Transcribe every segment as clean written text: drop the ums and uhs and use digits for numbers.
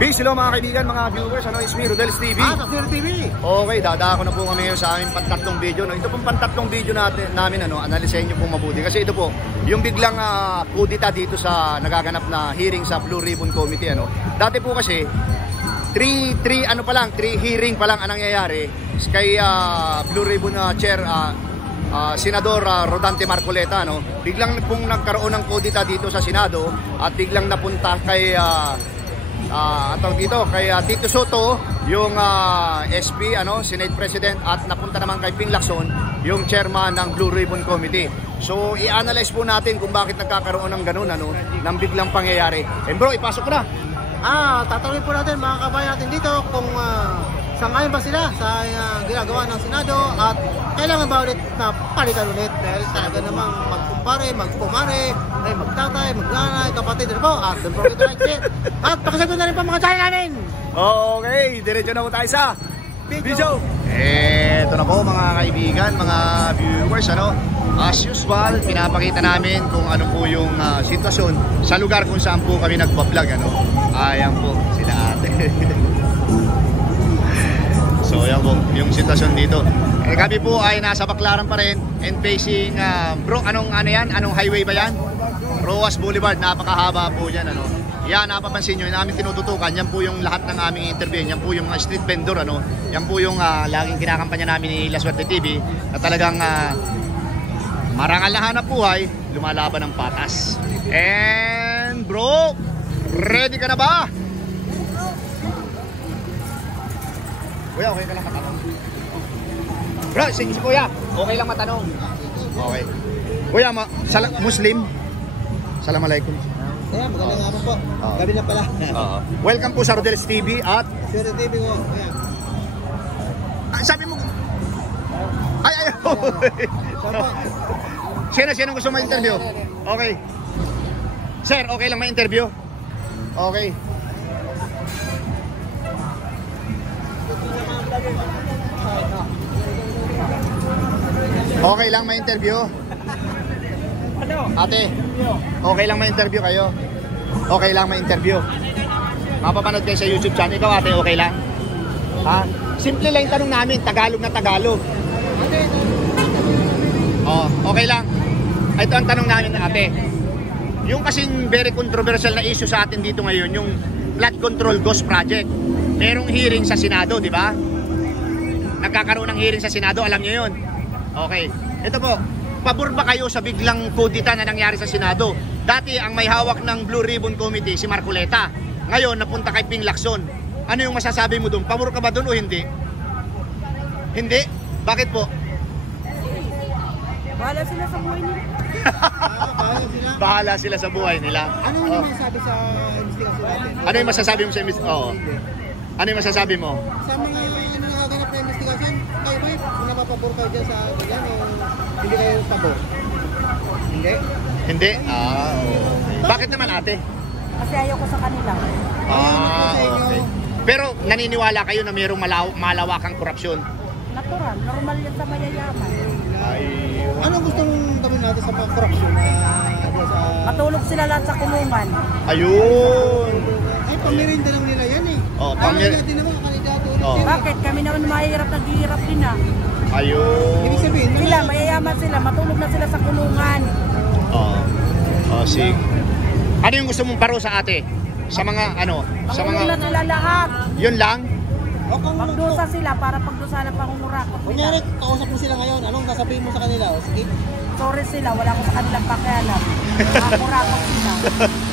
Peace, hello mga kaibigan, mga viewers. Ano, is me, Rodel's TV. Sa Zero TV. Okay, dadako na po kami ngayon sa aming pantatlong video. No? Ito pong pantatlong video namin, analisahin nyo pong mabuti. Kasi ito po, yung biglang kudita dito sa nagaganap na hearing sa Blue Ribbon Committee. Dati po kasi, 3 hearing pa lang ang nangyayari kay Blue Ribbon Chair, Senador Rodante Marcoleta. Biglang pong nagkaroon ng kudita dito sa Senado at biglang napunta kay kay Tito Soto, yung SP, Senate President, at napunta naman kay Ping Lacson, yung chairman ng Blue Ribbon Committee. So i-analyze po natin kung bakit nagkakaroon ng ganun, ng biglang pangyayari. And bro, ipasok ko na. Tatanungin po natin mga kabayan natin dito kung sangayon ba sila sa ginagawa ng Senado at kailangan ba ulit na palitan ulit dahil talaga namang magkumpare, magpumare, ay magtatay, magnanay, kapatid na po at don't forget to like it at pakisagot na rin po mga channel namin. Okay, diretso na po tayo sa video. Ito na po mga kaibigan, mga viewers, as usual, pinapakita namin kung ano po yung sitwasyon sa lugar kung saan po kami nagpa-vlog, ayan po sila ate. So yan po yung sitwasyon dito. Kami po ay nasa Baclaran pa rin and facing bro, anong highway ba yan? Roas Boulevard, napakahaba po yan, Yan, napapansin nyo, namin tinututukan, yan po yung lahat ng aming interview, yan po yung mga street vendor, yan po yung laging kinakampanya namin ni La Suerte TV na talagang marangal na hanap buhay, lumalaban ng patas. And bro, ready ka na ba? Kuya, okay ka lang matanong? Bro, si Kuya, okay lang matanong? Okay. Kuya, Muslim? Assalamualaikum. Magandang hapon po. Gabi na pala. Welcome po sa Rodel's TV at Zero TV po. sabi mo. Ay. Sino gusto ma-interview? Okay. Sir, okay lang ma-interview? Okay. Okay lang ma-interview? Ate, okay lang ma-interview kayo? Okay lang ma-interview? Mapapanood kayo sa YouTube channel. Ikaw ate, okay lang? Ha? Simple lang yung tanong namin, Tagalog na Tagalog. Okay lang. Ito ang tanong namin ate. Yung kasing very controversial na issue sa atin dito ngayon, yung flood control ghost project. Merong hearing sa Senado, di ba? Nagkakaroon ng hearing sa Senado, alam niyo yun. Okay. Ito po, pabor ba kayo sa biglang kudita na nangyari sa Senado? Dati ang may hawak ng Blue Ribbon Committee si Marcoleta. Ngayon napunta kay Ping Lacson. Ano yung masasabi mo doon? Pabor ka ba doon o hindi? Hindi? Bakit po? Bahala sila sa buhay nila. Bahala sila sa buhay nila. Ano yung masasabi sa investigasyon natin? Ano yung masasabi mo sa investigasyon? Ano yung masasabi mo? Sa mga nagaganap na investigasyon, kayo ba kung napapabor kayo dyan sa ganyan o hindi kayo pabor? Hindi? Hindi? Bakit naman ate? Kasi ayaw ko sa kanila. Okay. Pero naniniwala kayo na mayroong malawakang korupsyon? Natural, normal yan sa mayayaman. Ano gusto mong gawin natin sa mga korupsyon na Matulog sila lahat sa kulungan. Ayun! Ay, pamirinda lang nila yan eh. Din naman, kandidato ulit. Bakit? Kami naman mahirap, naghihirap din na. Ayun! Ibig sabihin, Sila, mayayaman sila, matulog na sila sa kulungan. Sige. Ano yung gusto mong parusa ate? Sa mga sa mga... Matulog na sila lahat. Yun lang? Magdusa sila para pagdusa ng pangungurakot nila. Kunyari, kausap mo sila ngayon, anong sasabihin mo sa kanila? Sige. Sorry sila, wala ko sa kanilang pakialam. Kurakot sila.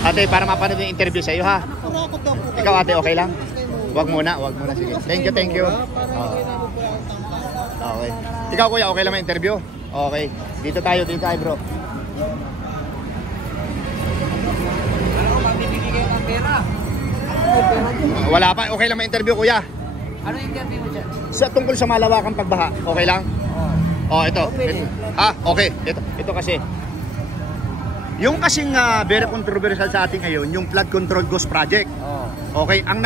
Ate, para mapanood yung interview sa iyo ha? Kurakot daw po kayo. Ikaw ate, okay lang? Wag muna. Sige. Thank you. Okay. Ikaw kuya, okay lang ma-interview? Okay. Dito tayo bro. Wala pa, okay lang ma-interview kuya. Ano yung interview mo dyan? Sa tungkol sa malawakang pagbaha, okay lang? Ito. Okay. Ito kasi. Yung kasing very controversial sa atin ngayon, yung flood control ghost project. Okay, ang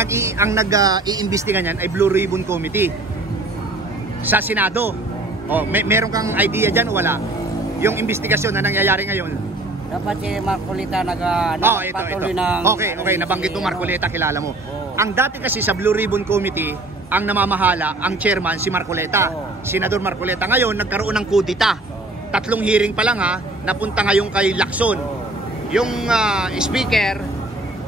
nag-iimbestiga niyan ay Blue Ribbon Committee sa Senado. Meron kang idea diyan o wala? Yung investigasyon na nangyayari ngayon. Dapat si Marcoleta ito. patuloy ng... Okay, nabanggit mo Marcoleta, kilala mo. Ang dati kasi sa Blue Ribbon Committee, ang namamahala, ang chairman, si Marcoleta. Senador Marcoleta. Ngayon, nagkaroon ng kudita. 3 hearing pa lang ha, napunta ngayon kay Lacson. Yung speaker,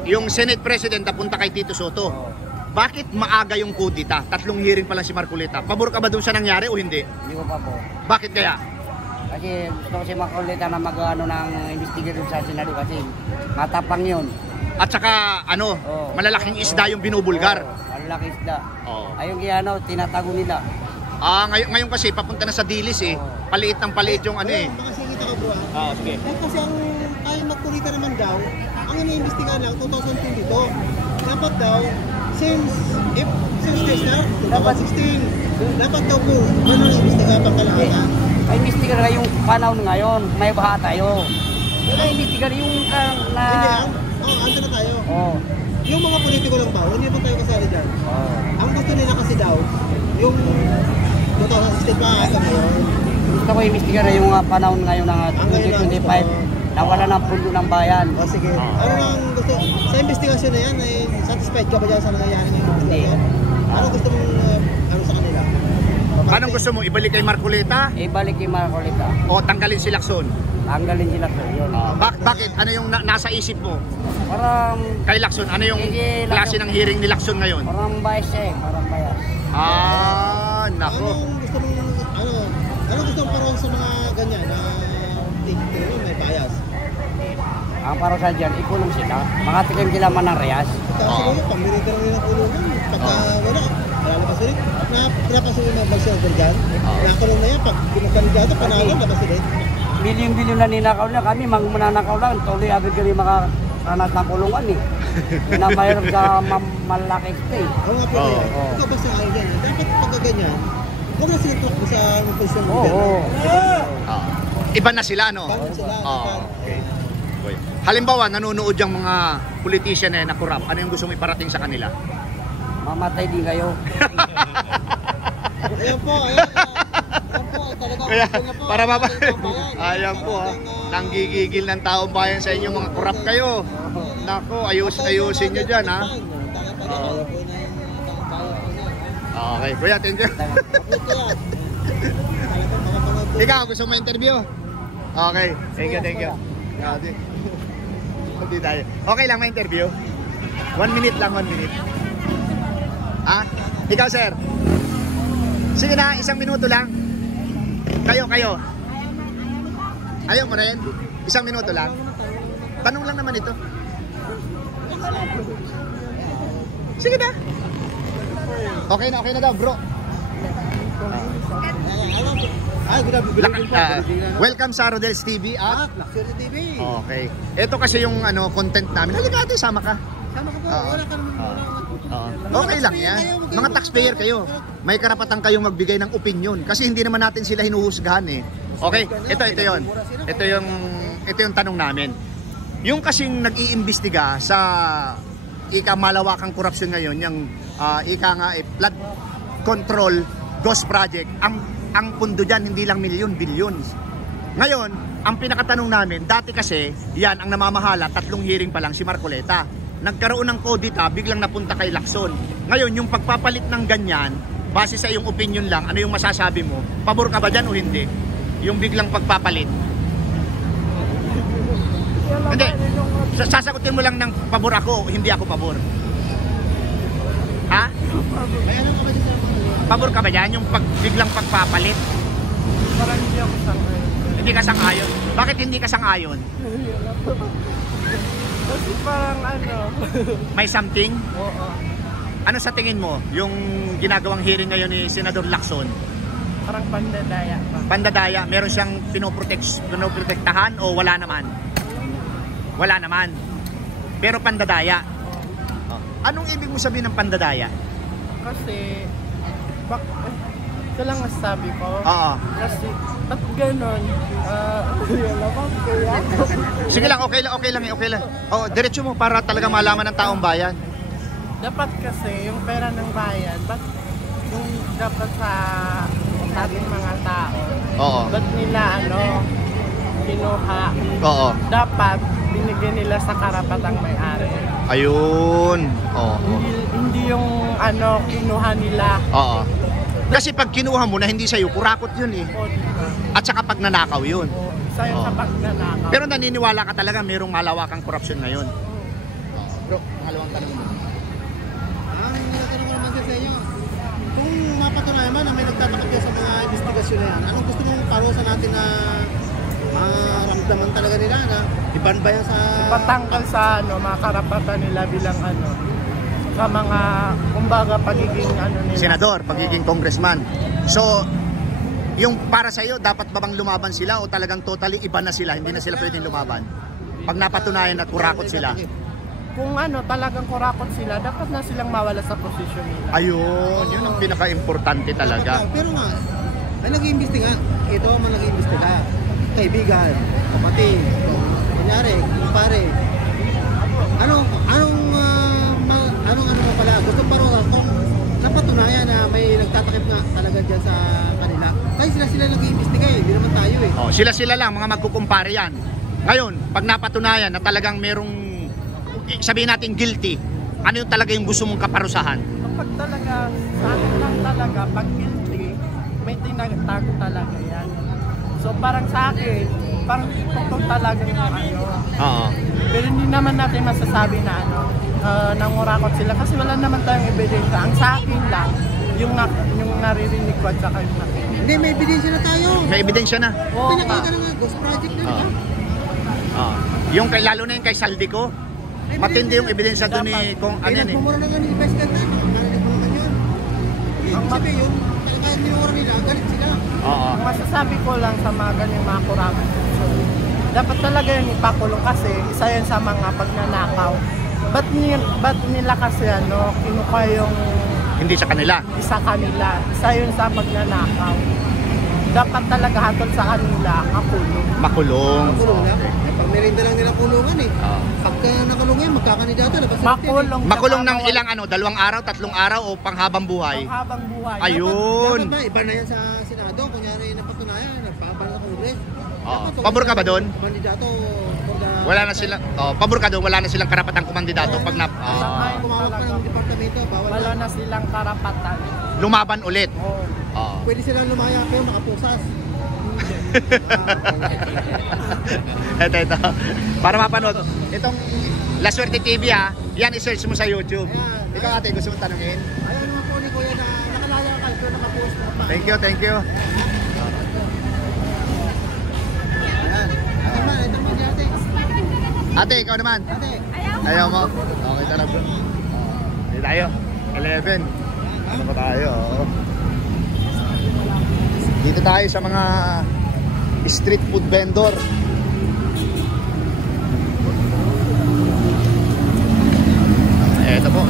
yung Senate President, napunta kay Tito Soto. Bakit maaga yung kudita? 3 hearing pa lang si Marcoleta. Pabor ka ba dun sa nangyari o hindi? Hindi ko pa po. Bakit kaya? Kasi gusto ko si Marcoleta na mag-ano ng investigation sa Senado kasi matapang yun. At saka, malalaking isda yung binubulgar. Malaki isda. Oo. Ayun kaya tinatago nila. Ngayon kasi, papunta na sa dilis eh. Paliit ng paliit yung ano eh. Makasingit ako bro ha. Sige. Kasi ang kaya magkulita naman daw, ang iniimbestigahan lang 2022. Dapat daw, since days na, 2016, dapat daw po, ano na imbestigahan pang kalahatan. Ay, investigar na yung panahon ngayon. May baha tayo. Pero investigar yung Hindi ando na tayo. Yung mga politiko lang ba, hindi pa tayo kasali dyan. Ang gusto nila kasi daw, yung 2016 pa asa ngayon. Gusto ko investigar na yung panahon ngayon ng 2025 na wala ng pundo ng bayan. O sige, ano lang gusto, sa investigasyon na yan, ay satisfied ka ba dyan sa nangyayari ng investigasyon? Ano gusto mong, sa kanila? Anong gusto mo? Ibalik kay Marcoleta? Ibalik yung Marcoleta. O tanggalin si Lacson? Tanggalin sila po. Yun. Bakit? Ano yung nasa isip mo? Parang Kay Lacson, ano yung Hindi, klase ng hearing ni Lacson ngayon? parang bias siya eh. Parang bias. Nako. Anong gusto mong, ano gusto mong parang sa mga ganyan na tingin may bias? Ang para sa dyan, ikulong sila. Mga tikim sila man ng reyas. Kasi pang-mirita lang yung kulungan. Pagka wala, lalabas ulit. Napas ulit ng mag-server dyan. Nakulong na yan. Pag pinukandidato, panalo, labas ulit. Bilyon-bilyon na ninakaw na kami, mananakaw lang. Tuloy agad kami makakanas ng kulungan eh. Pinamayroon sa malaki stay. Oo nga po. Ikaw ba sa ayaw yan? Dapat pagka ganyan, huwag na sila tumakbo sa posisyon ng gobyerno. Iba na sila, no? Bakit sila? Okay. Halimbawa, nanonood yung mga politician na corrupt. Ano yung gusto mo iparating sa kanila? Mamatay din kayo. Ayan po, ayan po. Talagang Kaya, gusto niya po. para mapa... Ayan Ayan po ha. Nanggigigil ng taong bayan sa inyo, mga corrupt kayo. Nako, ayusin nyo dyan ha. Okay, kuya, thank you. Ikaw, gusto mo interview? Okay, thank you. Hindi tayo. Okay lang ma-interview? 1 minute lang, 1 minute. Ikaw, sir? Sige na, 1 minuto lang. Kayo. Ayaw mo rin? 1 minuto lang. Tanong lang naman ito. Sige na. Okay na daw, bro. Welcome sa Rodel's TV at Luxury TV. Okay. Ito kasi yung content namin. Halika ate, sama ka. Sama ko po, wala ka naman. Okay lang yan. Mga taxpayer kayo. May karapatan kayong magbigay ng opinion kasi hindi naman natin sila hinuhusgahan eh. Okay? Ito yon. Ito yung tanong namin. Yung kasing nag-iimbestiga sa malawakang korupsyon ngayon, yung flood control ghost project, ang pundo dyan hindi lang milyon, billions. Ngayon, ang pinakatanong namin, dati kasi, yan ang namamahala, 3 hearing pa lang si Marcoleta. Nagkaroon ng kodita, biglang napunta kay Lacson. Ngayon, yung pagpapalit ng ganyan, base sa iyong opinion lang, ano yung masasabi mo? Pabor ka ba dyan o hindi? Yung biglang pagpapalit. Hindi, sasagutin mo lang ng pabor ako, hindi ako pabor. Ha? Pabor ka ba dyan? Yung biglang pagpapalit? Parang hindi ako sang-ayon. Hindi ka sang-ayon? Bakit hindi ka sang-ayon? Kasi parang May something? Oo. Ano sa tingin mo yung ginagawang hearing ngayon ni Senador Lacson? Parang pandadaya pa. Pandadaya, meron siyang pinoprotektahan o wala naman? Wala naman. Pero pandadaya. Anong ibig mo sabihin ng pandadaya? Kasi, ito lang ang sabi ko. Oo. Kasi, ba't ganon? Yun naman, kuya. Sige lang, okay lang. Oh, diretso mo para talaga malaman ng taong bayan. Dapat kasi, yung pera ng bayan, ba't yung dapat sa ating mga tao, Oo. ba't nila, kinuha? Oo. Dapat, binigyan nila sa karapatang may-ari. Ayun. Oo. Hindi hindi yung ano, kinuha nila. Oo. Kasi pag kinuha mo na hindi sa'yo, kurakot yun eh. O, diba? At saka pag nanakaw yun. O, isa yun sa Oo. pagnanakaw. Pero naniniwala ka talaga mayroong malawakang korupsyon ngayon. Bro, pangalawang tanong mo. Ang nagtanong ko naman din sa inyo, kung mapatunayan man na may nagtatakip yan sa mga investigasyon na yan, anong gusto mong parusa natin na maramdaman talaga nila na iban ba yan sa... Patanggal sa ano, mga karapatan nila bilang ano, sa mga, kumbaga, pagiging ano nila. Senador, pagiging congressman. So, yung para sa'yo, dapat ba bang lumaban sila o talagang totally iba na sila, hindi na sila pwedeng lumaban? Pag napatunayan na kurakot sila. Kung ano, talagang kurakot sila, dapat na silang mawala sa posisyon nila. Ayun, yun ang pinaka-importante talaga. Pero nga, may nag-iimbestiga. Ito man nag-iimbestiga. Kaibigan, kapatid, kunyari, kumpare. Anong mo pala? Gusto pa rin kung napatunayan na may nagtatakip nga talaga dyan sa kanila. Kasi sila nag-iimbestiga eh, hindi naman tayo eh. Oh, sila lang, mga magkukumpare yan. Ngayon, pag napatunayan na talagang merong, sabihin natin guilty, ano yung talaga yung gusto mong kaparusahan? Kapag talaga, sa akin lang talaga, pag guilty, may tinatago talaga yan. So parang sa akin, parang totoo talaga yung ano. Oo. Pero hindi naman natin masasabi na ano, nangurakot sila kasi wala naman tayong ebidensya. Ang sa akin lang, yung naririnig ko at saka yung nakita. Hindi, may ebidensya na tayo. May ebidensya na. Oo nga. Pinakita na nga, ghost project na Oo. nila. Yung kay, lalo na yung kay Saldico, matindi yung ebidensya doon ni kung ano yan eh. Nagmumura na nga ni President na, narinig mo naman yun. Ibig sabihin yun, talagang minura nila, galit sila. Oo. Ang masasabi ko lang sa mga ganyan mga kurakot, dapat talaga yun ipakulong kasi isa yan sa mga pagnanakaw. Ba't nila kasi ano, kinuha yung Hindi sa kanila. isa kanila. Isa yun sa pagnanakaw. Dapat talaga hatol sa kanila, kakulong. Makulong. Kulong lang. Pag merinda lang nila kulungan eh. Oo. Pagka nakulong yan, magkakandidato na. Makulong. Makulong ng tsaka ilang ano, 2 araw, 3 araw o panghabang buhay. habang buhay. Ayun. Dapat ba, iba na yan sa Senado. Kunyari napatunayan, nagpapabala sa Congress. Oo. Pabor ka ba doon? Kandidato. for the- Wala na sila. Oh, pabor ka doon, wala na silang karapatang kumandidato pag na Kumawag pa ng departamento, bawal Wala na. na silang karapatan. lumaban ulit. Oo. Oo. Pwede silang lumaya pero nakapusas. Ito. Para mapanood. Itong La Suerte TV ha. Yan, i-search mo sa YouTube. Ayan. Ikaw ate, gusto mong tanungin? Ayaw naman po ni Kuya na nakalaya ka, pero nakapost pa. Thank you. Ayan. Ito naman ate. Ate, ikaw naman. Ate. Ayaw mo? Okay talaga bro. Hindi tayo. 11. Ano ba tayo? Oo. Dito tayo sa mga street food vendor. Eto po,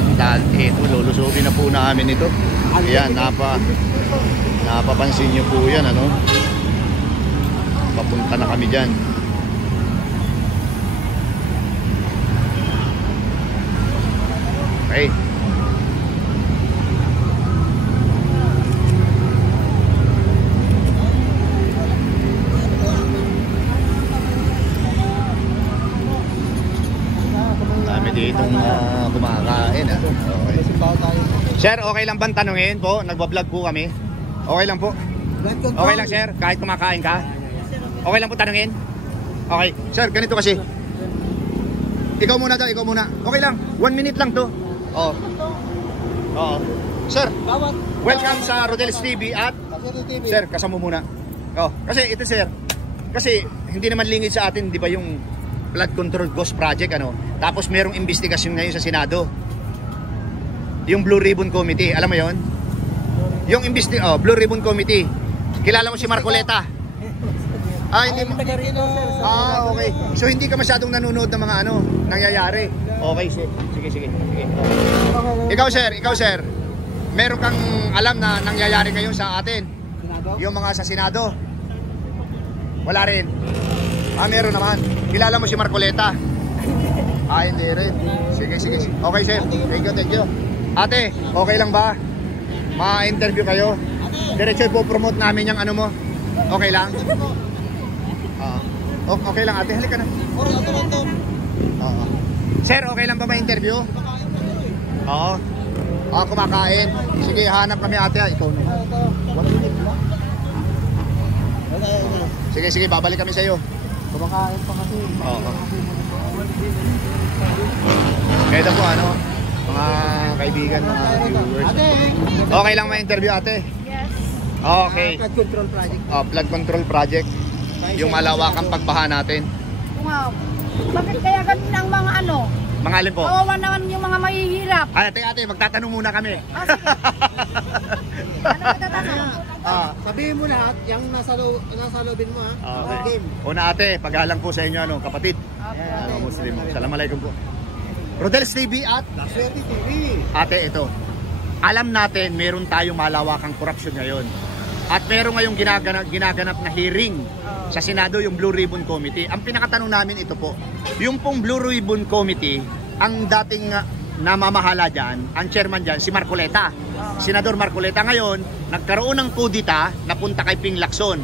ito lulusubin na po namin ito. Ayan, napapansin nyo po yan, ano? Papunta na kami dyan. Okay. Dami ditong kumakain. Okay. Sir, okay lang bang tanungin po? Nagbablog po kami. Okay lang po. Okay lang sir, kahit kumakain ka. Okay lang po tanungin. Okay. Sir, ganito kasi. Ikaw muna daw, ikaw muna. Okay lang, 1 minute lang to. Oo. Oo. Sir, welcome sa Rodel's TV at sir, kasama muna. Oh, kasi ito sir. Kasi hindi naman lingid sa atin, 'di ba, yung flood control ghost project ano. Tapos merong investigasyon ngayon sa Senado. Yung Blue Ribbon Committee, alam mo 'yon? Yung Blue Ribbon Committee. Kilala mo si Marcoleta? Ah, hindi mo. Ah, okay. So hindi ka masyadong nanonood ng mga ano, nangyayari. Okay, sige. Ikaw sir. Meron kang alam na nangyayari ngayon sa atin? Yung mga sa Senado? Wala rin. Ah, meron naman. Kilala mo si Marcoleta? Ah, hindi rin. Sige. Okay, sir. Thank you. Ate, okay lang ba? Ma-interview kayo? Diretso ipopromote namin yung ano mo. Okay lang? Okay lang ate, halika na. Sir, okay lang ba ma-interview? Oo. Kumakain. Sige, hanap kami ate. Ikaw na. Sige, babalik kami sa iyo. Kumakain pa kasi. Oo. Kaya po ano, mga kaibigan, mga viewers. Ate! Okay lang ma-interview ate? Yes. Okay. Flood control project. Flood control project. Yung malawakang pagbaha natin. Wow. Bakit kaya ganun ang mga ano? Mga alin po? Kawawa naman yung mga mahihirap. Ate, magtatanong muna kami. Sige. Ano matatanong? Sabihin mo lahat, yung nasa loobin mo ha. Okay. Game. Una ate, paghalang po sa inyo, kapatid. Mga Muslim. Assalamualaikum po. Rodel's TV at La Suerte TV. ate, ito. Alam natin, meron tayong malawakang korupsyon ngayon. At meron ngayong ginaganap na hearing sa Senado, yung Blue Ribbon Committee. Ang pinakatanong namin ito po, yung pong Blue Ribbon Committee, ang dating namamahala dyan, ang chairman dyan, si Marcoleta. Senador Marcoleta ngayon, nagkaroon ng kudita, napunta kay Ping Lacson.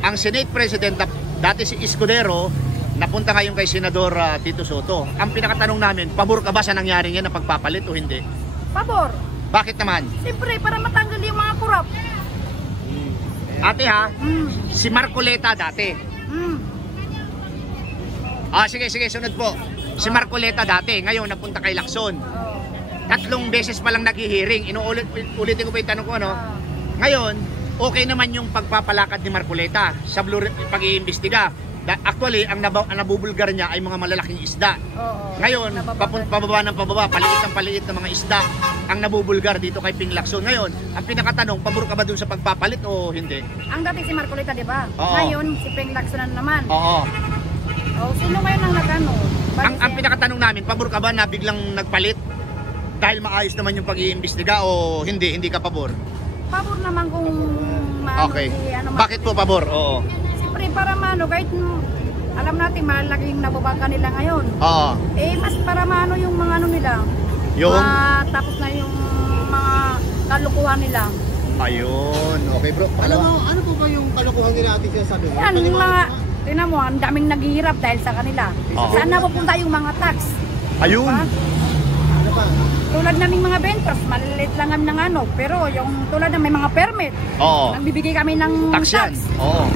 Ang Senate President, dati si Escudero, napunta ngayon kay Senador Tito Soto. Ang pinakatanong namin, pabor ka ba sa nangyari yan na pagpapalit o hindi? Pabor. Bakit naman? Siyempre, para matanggal yung mga kurap. Ate ha, si Marcoleta dati. Sige, sunod po. Si Marcoleta dati, ngayon napunta kay Lacson. 3 beses pa lang nag-hearing. Ulitin ko pa yung tanong ko, ano? Ngayon, okay naman yung pagpapalakad ni Marcoleta sa pag-iimbestiga. Actually, ang nabubulgar niya ay mga malalaking isda. Ngayon, pababa ng pababa, paliit ng mga isda ang nabubulgar dito kay Ping Lacson. Ngayon, ang pinakatanong, pabor ka ba dun sa pagpapalit o hindi? Ang dati si Marcoleta, di ba? Oo. Ngayon, si Ping Lacson na naman. Oo. Sino ngayon ang nagano? Ang pinakatanong namin, pabor ka ba na biglang nagpalit? Dahil maayos naman yung pag-iimbestiga o hindi ka pabor? Pabor naman kung maano. Okay. Ano, Bakit po pabor? Oo. Siyempre, para maano, kahit alam natin malaking nababangka nila ngayon. Oo. Mas para maano yung mga ano nila. Yung? Tapos na yung mga kalukuhan nila. Ayun. Okay bro. Ano po ba yung kalokohan nila ating sinasabi? Yan, yung mga, tingnan mo, ang daming naghihirap dahil sa kanila. Oo. Saan napupunta yung mga tax? Ayun. Diba? Ano pa? Tulad naming mga vendors, maliliit lang ng ano. Pero yung tulad ng may mga permit, Oo. nagbibigay kami ng Tax yan. Oo.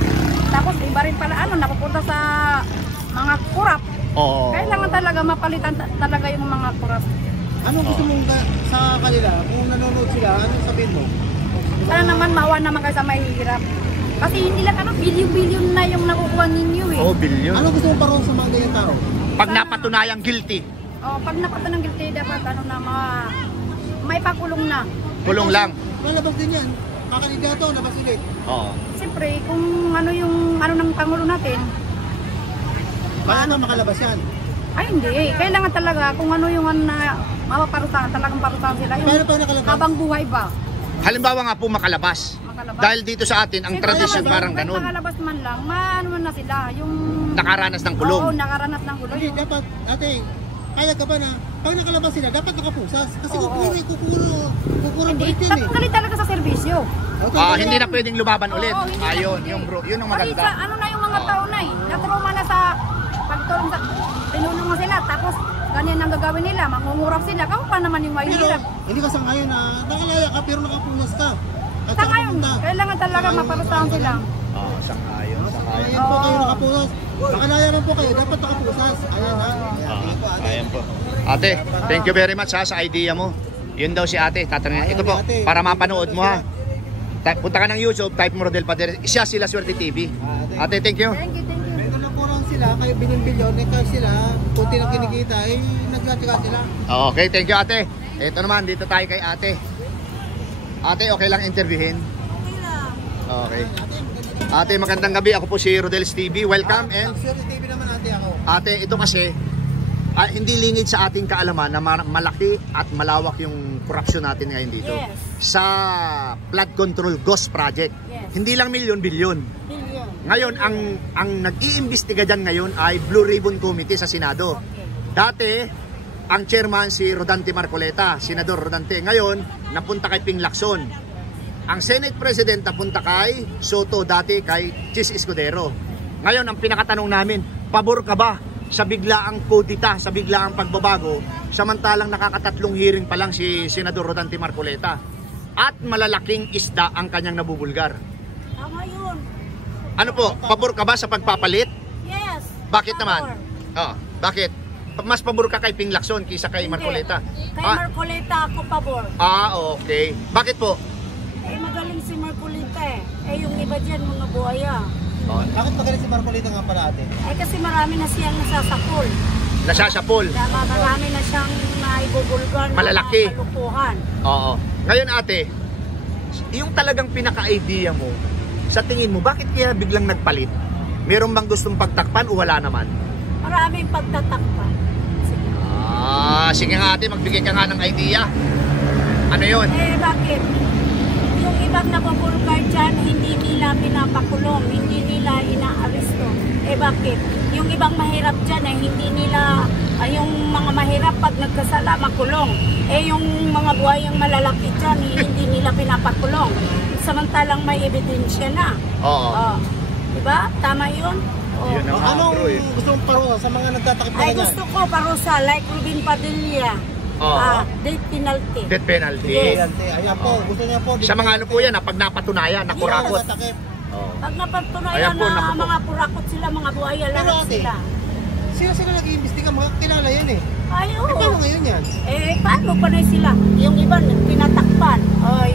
Tapos iba rin pala napupunta sa mga kurap. Oo. Kailangan talaga mapalitan talaga yung mga kurap. Ano gusto mong sa kanila? Kung nanonood sila, anong sabihin mo? Sana naman maawa naman kayo sa mahihirap. Kasi hindi lang bilyon-bilyon na yung nakukuha ninyo eh. Oh, billion. Ano gusto mong paroon sa mga ganyan tao? Pag napatunayang guilty, Pag napatanong guilty, dapat may pakulong na. kulong lang. Lalabas din yan. Kakandidato, labas ulit. Oo. Siyempre, kung ano ng Pangulo natin, Paano makalabas yan? ay hindi. Kailangan talaga kung ano yung na mapaparusahan, talagang parusahan sila. Yung Paano pa nakalabas? habang buhay ba? Halimbawa nga po makalabas. Dahil dito sa atin, ang Siyempre tradisyon naman, parang kahit ganun. makalabas man lang, maano na sila. Yung Nakaranas ng kulong. Oo, nakaranas ng kulong. Hindi, dapat, ate, kaya ka ba na, pag nakalabas sila, dapat nakapusas. Kasi Oo. kukurang Hindi, balik yan eh. tatanggalin talaga sa serbisyo. Okay, Hindi na pwedeng lumaban ulit. Oo, hindi na Ayun, pwede. yung bro, yun ang Kasi maganda. sa, ano na yung mga tao na eh, natrauma na sa pagtulong sa, tinulong mo sila, tapos ganyan ang gagawin nila, mangungurap sila, kamo pa naman yung Pero, mahirap. hindi ka sangayon na nakalaya ka pero nakapunas ka. At Sa ngayon, nakapunta. kailangan talaga Sangayon maparusahan ka. sila. Sangayon. Ayan po kayo nakapusas. Nakalaya man po kayo, dapat nakapusas. Ayan ha. Ayan po, ate. Ayan po. Ate, thank you very much sa idea mo. Yun daw si ate, tatanungin. Ito po, para mapanood mo ha. Punta ka ng YouTube, type mo Rodel Pader. Sila Suerte TV. Ate, thank you. Thank you, thank you. Ito na po lang sila, kayo bilyon-bilyon, kahit sila, kunti lang kinikita, naglatika sila. Okay, thank you ate. Ito naman, dito tayo kay ate. Ate, okay lang interviewin? Okay lang. Okay. Ate, magandang gabi. Ako po si Rodel's TV. Welcome and Suerte TV naman ate ako. ate, ito kasi hindi lingid sa ating kaalaman na malaki at malawak yung korupsyon natin ngayon dito. Yes. Sa flood control ghost project. Yes. Hindi lang milyon, bilyon. Billion. Ngayon, ang nag-iimbestiga dyan ngayon ay Blue Ribbon Committee sa Senado. Okay. Dati, ang chairman si Rodante Marcoleta, Senador Rodante. Ngayon, napunta kay Ping Lacson. Ang Senate President napunta kay Soto, dati kay Chis Escudero. Ngayon, ang pinakatanong namin, pabor ka ba sa biglaang kudita, sa biglaang pagbabago, samantalang nakakatatlong hearing pa lang si Senador Rodante Marcoleta. At malalaking isda ang kanyang nabubulgar. Tama yun. Ano po, pabor ka ba sa pagpapalit? Yes. Bakit Pabor. naman? Bakit? Mas pabor ka kay Ping Lacson kaysa kay Hindi. Marcoleta? Kay Marcoleta ako pabor. Okay. Bakit po? Magaling si Marcoleta eh. Yung iba dyan, mga buhaya. Bakit magaling si Marcoleta nga pala ate? Kasi marami na siyang nasasakol. Nasasapol. Marami na siyang naibubulgar na Malalaki. kalukuhan. Oo. Ngayon ate, yung talagang pinaka-idea mo, sa tingin mo, bakit kaya biglang nagpalit? Meron bang gustong pagtakpan o wala naman? Maraming pagtatakpan. Sige. Sige nga ate, magbigay ka nga ng idea. Ano yun? Bakit? Yung ibang nabubulgar dyan, hindi nila pinapakulong, hindi nila inaaresto. Bakit? Yung ibang mahirap dyan, hindi nila, yung mga mahirap pag nagkasala, makulong. Yung mga buhayang malalaki dyan, hindi nila pinapakulong. Samantalang may ebidensya na. Oo. Diba? Tama yun? Yun ang Anong bro eh. gusto mong parusa sa mga nagtatakip na Ay, ganyan? gusto ko parusa, like Rubin Padilla. Death penalty. Death penalty. Yes. Ayan po, gusto niya po. Sa mga ano po yan, pag napatunayan, nakurakot. Nagtatakip. Pag Ayan napatunayan po, na naku po. mga purakot sila, mga buhaya, Pero lahat ate, sila. sila nag-iimbestiga, mga kilala yan eh. Ay, oo. Paano ngayon yan? Paano pa na sila? Yung iba, tinatakpan.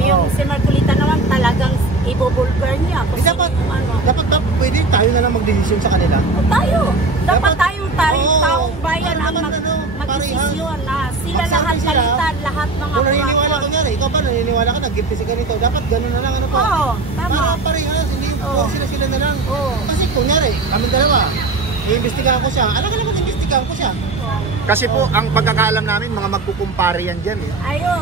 Yung si Marcoleta naman, talagang ibubulgar niya. Kung Dapat, sino yung ano. dapat pwede tayo na lang mag-desisyon sa kanila. Tayo. Dapat Dapat- tayo, Oo. taong bayan ang Dapat mag-desisyon. Sila Magsabi lahat sila. kalitan, lahat mga Kung naniniwala purakot. ko nga ikaw ba naniniwala ka, nag-gift si ganito, dapat gano'n na lang ano po. Oo, tama. Para parehas, hindi Oo. sila na lang. Oo. Kasi kunyari, kami dalawa, iimbestigahan ko siya. Alam ka naman, iimbestigahan ko siya. Kasi po, ang pagkakaalam namin, mga magkukumpare yan dyan eh.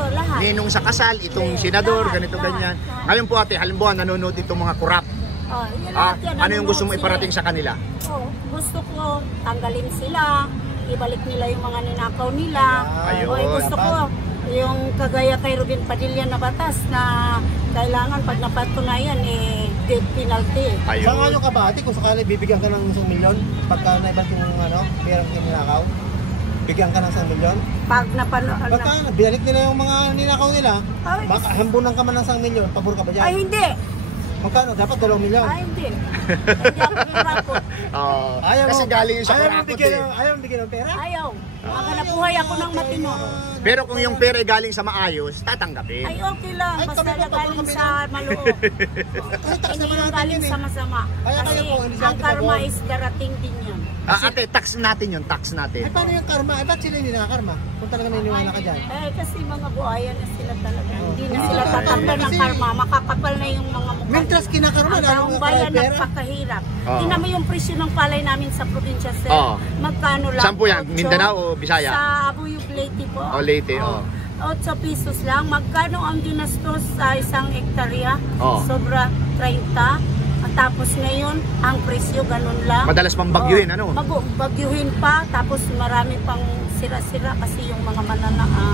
Lahat. Ninong sa kasal, itong senador, ganito ganyan. Ngayon po ate, halimbawa nanonood itong mga kurap. Yun lahat yan, Ano yung gusto mo nanonood iparating sila. sa kanila? Gusto ko tanggalin sila, ibalik nila yung mga ninakaw nila. Ayun. Gusto ko yung kagaya kay Rubin Padilla na batas na kailangan pag napatunayan death penalty. Sa nga yung kabati, kung sakali bibigyan ka ng 1 milyon, pagka naibang yung perang ninakaw, bigyan ka ng 1 milyon. Pag napanood Baka binalik nila yung mga ninakaw nila, Ay. baka hambunan ka man ng 1 milyon, pabor ka ba dyan? Ay hindi. Magkano? Dapat 2 milyon. Ay hindi. Hindi ako kirakot. Kasi galing yung sa kurakot eh. Ayaw mo bigyan ng pera? Ayaw. Maganabuhay ako ng matino. Pero kung yung pera ay galing sa maayos, tatanggapin. Ay okay lang. Ay, Basta kami na pa, galing kami sa maloob. Kahit tax Hindi naman yung natin galing yun sa eh. masama. Kaya Kasi po, hindi ang natin karma pabor. is darating din yan. Ate, tax natin yun, tax natin. Ay, paano yung karma? Ay, ba't sila hindi nakakarma? Kung talaga naniniwala ka dyan. Kasi mga buhaya na sila talaga. Hindi na Ah, sila tatanggal ng kasi- karma. Makakapal na yung mga mukha. Mintras kinakarma, Ang lalo taong nga bayan karma pera. nagpakahirap. Oo. Tingnan mo yung presyo ng palay namin sa probinsya, sir. Oo. Magkano lang? Saan po yan? 8 Mindanao o Bisaya? Sa Abuyog Leyte po. Leyte, Oo. 8 pesos lang. Magkano ang ginastos sa isang hektarya? Oo. Sobra 30. At tapos ngayon, ang presyo ganun lang. Madalas pang bagyuhin, ano? Bagyuhin pa, tapos marami pang sira-sira kasi yung mga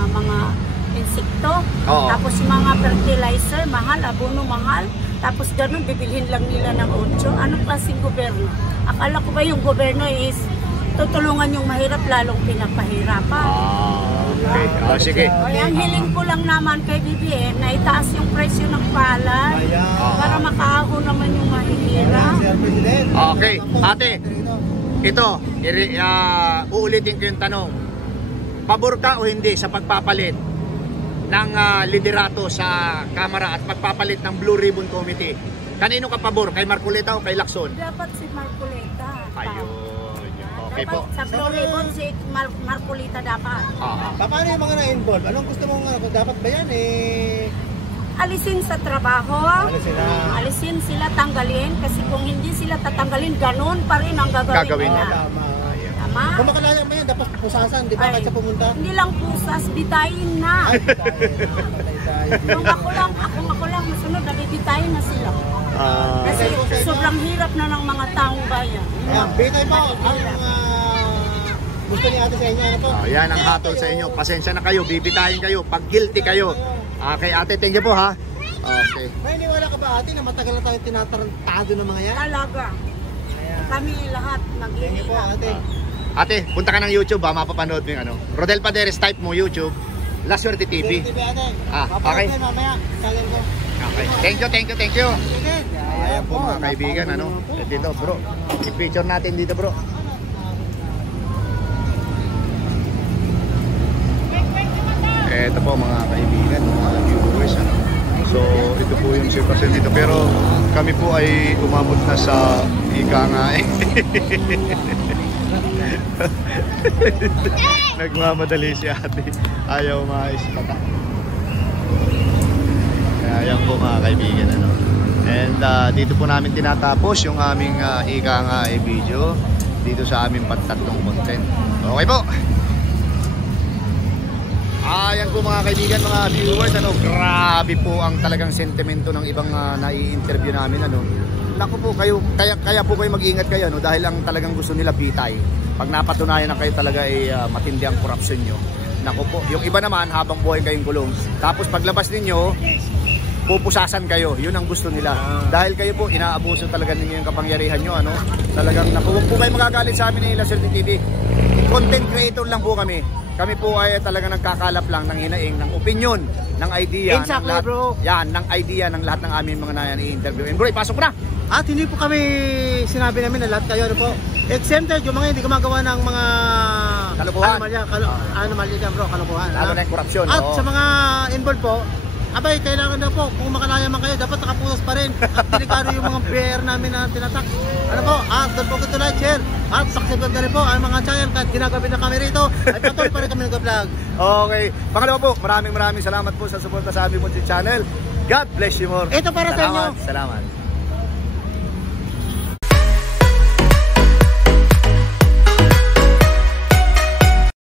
mga insekto. Oo. Tapos yung mga fertilizer, mahal, abono mahal. Tapos ganun, bibilhin lang nila ng 8. Anong klaseng gobyerno? Akala ko ba yung gobyerno is tutulungan yung mahirap lalong pinapahirapan? Okay. Sige. Ang hiling ko lang naman kay BBM na itaas yung presyo ng palay Ayan. para makaahon naman yung mahihirap. Sir President. Okay. Ate, ito, uulitin ko yung tanong. Pabor ka o hindi sa pagpapalit ng liderato sa Kamara at pagpapalit ng Blue Ribbon Committee? Kanino ka pabor? Kay Marcoleta o kay Lacson? Dapat si Marcoleta. Ayun. Okay po. Dapat sa Blue Ribbon si Marcoleta dapat. Paano yung mga na-involve? Anong gusto mong dapat ba yan Alisin sa trabaho. Alisin sila, tanggalin. Kasi kung hindi sila tatanggalin, ganun pa rin ang gagawin Gagawin nila. Tama. Tama? Kung makalaya mo yan, dapat pusasan, di ba? Ay. Kahit sa pumunta. Hindi lang pusas, bitayin na. Kung ako lang, masunod, nabibitayin na sila. Kasi sobrang hirap na ng mga taong bayan. Ayan, bitay po ang gusto ni ate sa inyo. Ano po? Yan ang hatol sa inyo. Pasensya na kayo, bibitayin kayo. Pag guilty kayo. Okay, ate, thank you po ha. Okay. May niwala ka ba ate na matagal na tayong tinatarantado ng mga yan? Talaga. Ayan. Kami lahat Thank you po nag-iingat. ate. Ate, punta ka ng YouTube ha, mapapanood mo yung ano. Rodel Paderes, type mo YouTube, La Suerte TV. TV ate. Ah, Papanood okay. ko mamaya. Channel ko. Okay. Thank you. Sige. Ayan po mga kaibigan, ano. Dito bro, i-picture natin dito bro. Ito po mga kaibigan, mga viewers, ano. So ito po yung sitwasyon dito, pero kami po ay umabot na sa ika nga nagmamadali si ate, ayaw maispata. Kaya yan po mga kaibigan, ano. And dito po namin tinatapos yung aming ika nga video dito sa aming pantatlong content. Okay po. Ayan po mga kaibigan, mga viewers, ano, grabe po ang talagang sentimento ng ibang nai-interview namin, ano. Naku po kayo, kaya po kayo mag-ingat kayo, no, dahil ang talagang gusto nila bitay. Pag napatunayan na kayo talaga ay matindi ang corruption nyo. Naku po, yung iba naman habang buhay kayong gulong. Tapos paglabas ninyo, pupusasan kayo. Yun ang gusto nila. Dahil kayo po, inaabuso talaga ninyo yung kapangyarihan nyo, ano. Talagang naku, huwag po kayo magagalit sa amin ni La Suerte TV. Content creator lang po kami. Kami po ay talaga nagkakalap lang ng hinaing, ng opinion, ng idea. Exactly, ng lahat, bro. Yan, ng idea ng lahat ng aming mga na-interview. And bro, pasok mo na! At hindi po kami sinabi namin na lahat kayo, ano po. Exempted yung mga hindi gumagawa ng mga Kalokohan. anomalya dyan bro, kalokohan. Lalo na yung korupsyon. At oo. sa mga involved po, abay, kailangan daw po, kung makalaya man kayo, dapat nakapunas pa rin. At delikado yung mga PR namin na tinatak. Ano po, at don't forget to like, share. At subscribe na rin po ang mga channel kahit ginagabi na kami rito. Ay patuloy pa rin kami nag-vlog. Okay. Pangalawa po, maraming salamat po sa suporta sa aming munting channel. God bless you more. Ito para sa inyo. Salamat.